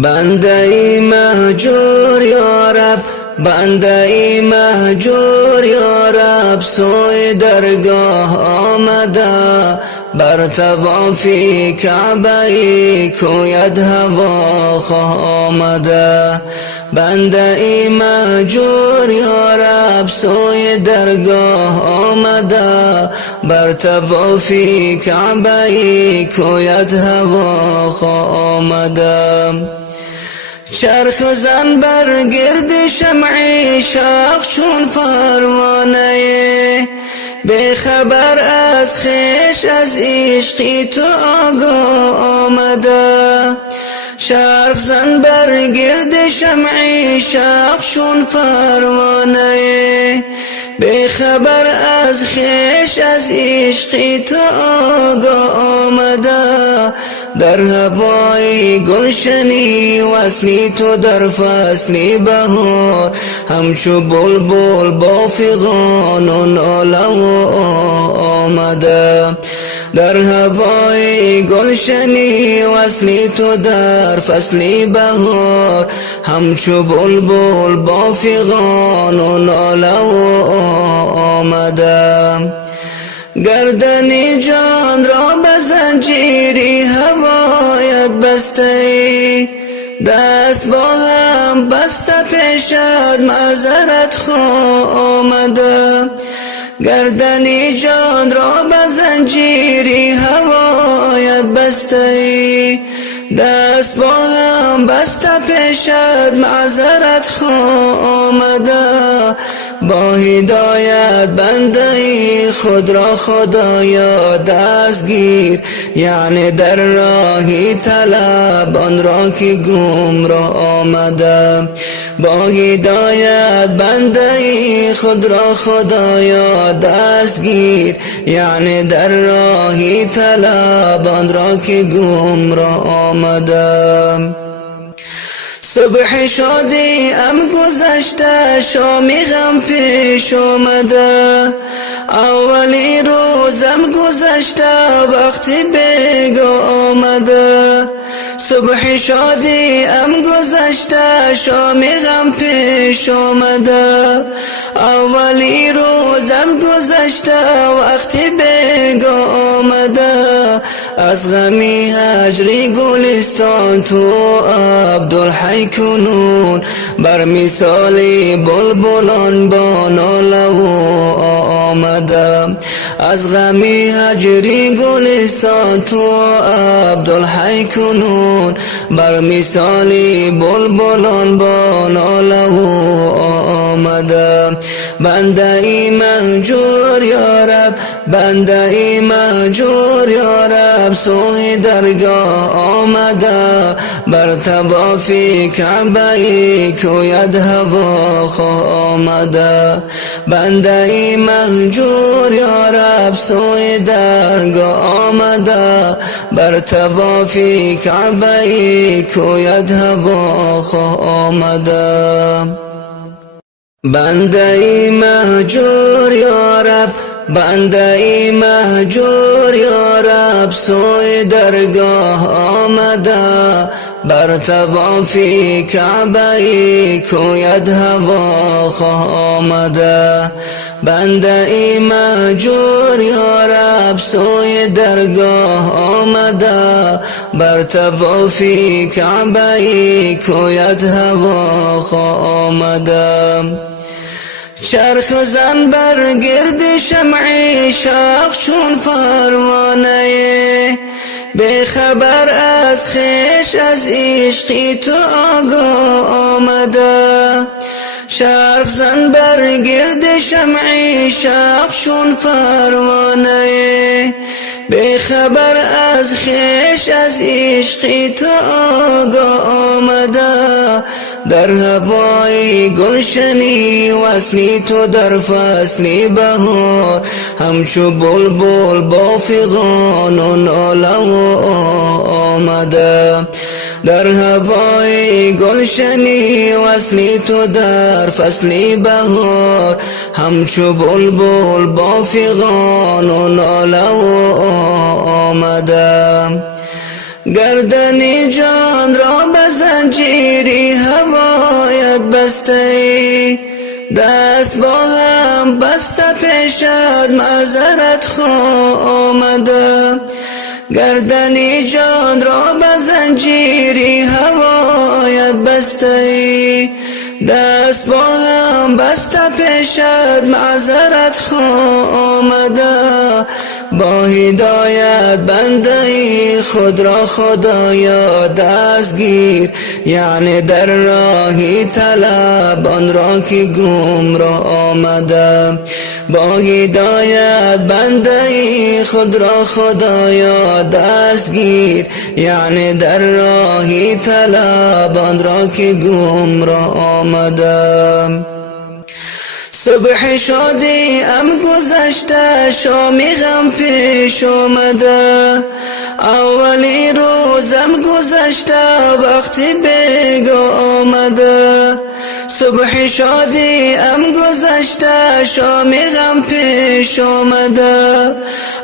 بنده مهجور یا رب، بنده مهجور یا رب، سوی درگاه آمده، بر طوافی کعبه کوید هوا خواه آمده. بنده مهجور یا رب، سوی درگاه آمده، بر طوافی کعبه کوید هوا خواه آمده. چرخ زن بر گرد شمعی شاخ چون پروانه، به خبر از خویش از عشقی تو آگاه آمده. چرخ زن بر گرد شمعی شاخ چون پروانه، به خبر از خویش از عشقی تو آگاه آمده. در هوای گلشنی وصلی تو در فصل بهار، همچو بلبل با فغان و ناله آمده. در هوای گلشنی وصلی تو در فصل بهار، همچو بلبل با فغان و ناله آمده. گردن جان را به زنجیری هوایت بسته، دست با هم بسته پیشت معذرت خواه آمده. گردن جان را به زنجیری هوایت بسته، دست با هم بسته پیشت معذرت خواه آمده. با هدایت بنده خود را خدایا دستگیر، یعنی در راهی طلب آن را که گمراه آمده. با هدایت بنده خود را خدایا دستگیر، یعنی در راهی طلب آن را که گمراه آمده. صبح شادی ام گذشته، شامی غم پیش آمده. اولی روزم گذشته، وقتی بیگاه آمده. صبح شادی ام گذشته، شامی غم پیش آمده. اولی روزم گذشته، وقتی بیگاه آمده. از غمی هجری گلستان تو عبدالحی کنون، بر مثالی بلبلان با ناله آمده. از غمی هجری گلستان تو عبدالحی کنون، بر مثالی بلبلان با ناله آمده. بنده مهجور یا رب، بنده مهجور یا رب، سوی درگاه آمده، بر طوافی کعبه کوید هوا خواه آمده. بنده مهجور یا رب، سوی درگاه آمده، بر طوافی کعبه کوید هوا خواه آمده. بنده مهجور یا رب، بنده مهجور یا رب، سوی درگاه آمده، بر طوافی کعبه کوید هوا خواه آمده. بنده مهجور یا رب، سوی درگاه آمده، بر طوافی کعبه کوید هوا خواه آمده. چرخ زن بر گرد شمعی شاخ چون پروانه، به خبر از خویش از عشقی تو آگاه آمده. چرخ زن بر گرد شمعی شاخ چون پروانه، به خبر از خویش از عشقی تو آگاه آمده. در هوای گلشنی وصلی تو در فصل بهار، همچو بلبل با فغان و ناله آمده. در هوای گلشنی وصلی تو در فصل بهار، همچو بلبل با فغان و ناله آمده. گردنی جان را به زنجیری هوایت بسته ای، دست با هم بسته پیشت معذرت خواه آمده. گردنی جان را به زنجیری هوایت بسته ای، دست با هم بسته پیشت معذرت خواه آمده. با هدایت بنده ای خود را خدایا دستگیر، یعنی در راهی طلب آن را که گمراه آمده. با هدایت بنده ای خود را خدایا دستگیر، یعنی در راهی طلب آن را که گمراه آمده. صبح شادی ام گذشته، شامی غم پیش آمده. اولی روزم گذشته، وقتی بیگا آمده. صبح شادی ام گذشته، شامی غم پیش آمده.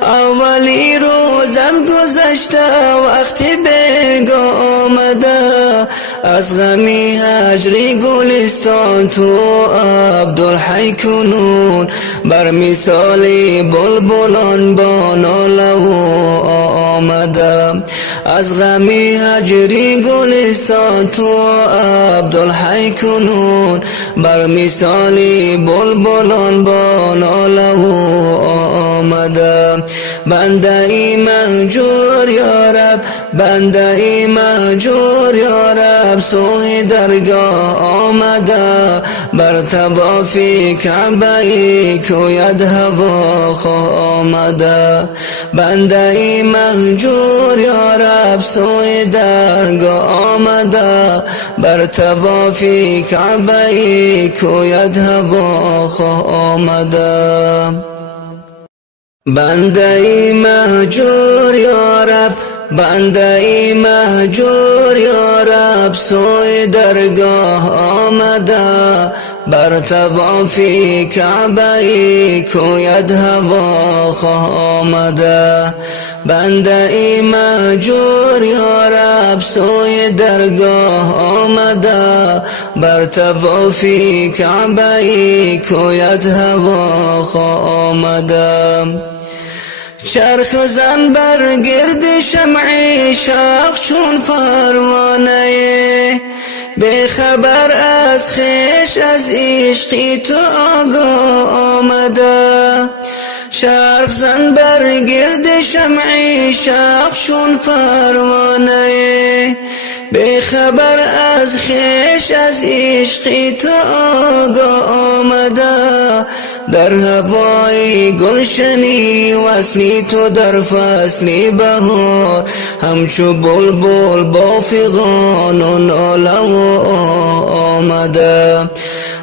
اولی روزم گذشته، وقتی بیگا آمده. از غمی هجری گلستان تو عبدالحی کنون، بر مثالی بلبلان با ناله و آمده. از غمی هجری گلستان تو عبدالحی کنون، بر مثالی بلبلان با ناله و آمده. بنده ای مهجور یا رب، بنده ای مهجور یا رب، سوی درگاه آمده. بر طوافی کعبه ای کوید هوا خواه آمده. بنده ای مهجور یا رب، سوی درگاه آمده. بر طوافی کعبه ای کوید هوا خواه آمده. بنده ای مهجور یا رب، بنده ای مهجور یا رب، سوی درگاه آمده. بر طوافی کعبه ای کوید هوا خواه آمده. بنده ای مهجور یا رب، سوی درگاه آمده. بر طوافی کعبه ای کوید هوا خواه آمده. چرخ زن بر گرد شمعی شاق چون پروانه، بی خبر از خویش از عشقی تو آگاه آمده. چرخ زن بر گرد شمعی شاق چون پروانه، بی خبر از خویش از عشقی تو آگاه آمده. در هوای گلشنی وصلی تو در فصلی بهار، همچو بلبل با فغان و ناله و آمده.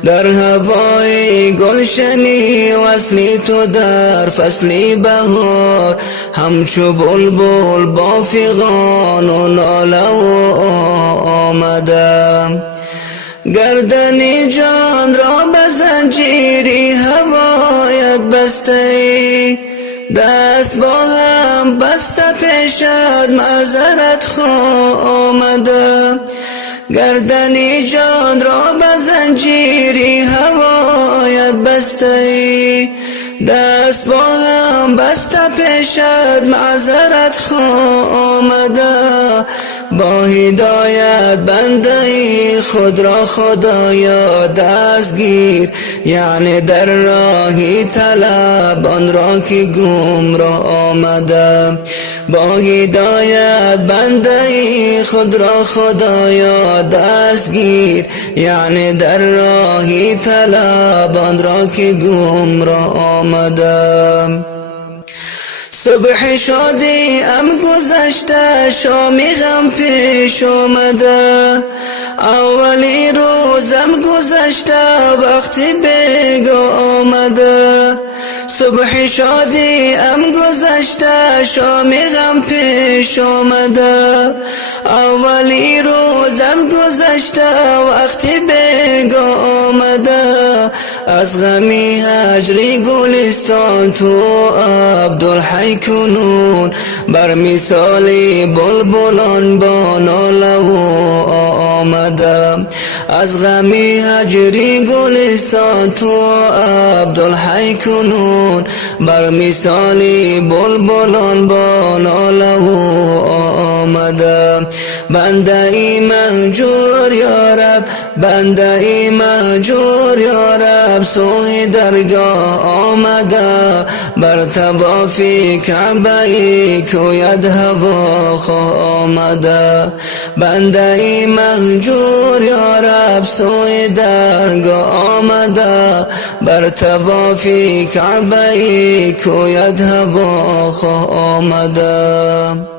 در هوای گلشنی وصلی تو در فصلی بهار، همچو بلبل با فغان و ناله و آمده. گردنی جان را به زنجیری هوایت بسته ای، دست با هم بسته پیشت معذرت خواه آمده. گردنی جان را به زنجیری هوایت بسته ای، دست با هم بسته پیشت معذرت خواه آمده. با هدایت بنده ای خود را خدایا دستگیر، یعنی در راهی طلب آن را که گمراه آمده. با هدایت بنده ای خود را خدایا دستگیر، یعنی در راهی طلب آن را که گمراه آمده. صبح شادی ام گذشته، شامی غم پیش آمده. اولی روزم گذشته، وقتی بیگا آمده. صبح شادی ام گذشته، شامی غم پیش آمده. اولی روزم گذشته، وقتی بیگا آمده. از غمی هجری گلستان تو عبدالحی کنون بر مثالی بلبلان با ناله و آمده. از غمی هجری گلستان تو عبدالحی کنون بر مثالی بلبلان با ناله و آمده. بنده ای مهجور یا رب، بنده ای مهجور یا رب، سوی درگاه آمده. بر طواف کعبه ای کوید هوا آمده. بنده ای مهجور یا رب، سوی درگاه آمده. بر طواف کعبه ای کوید هوا آمده.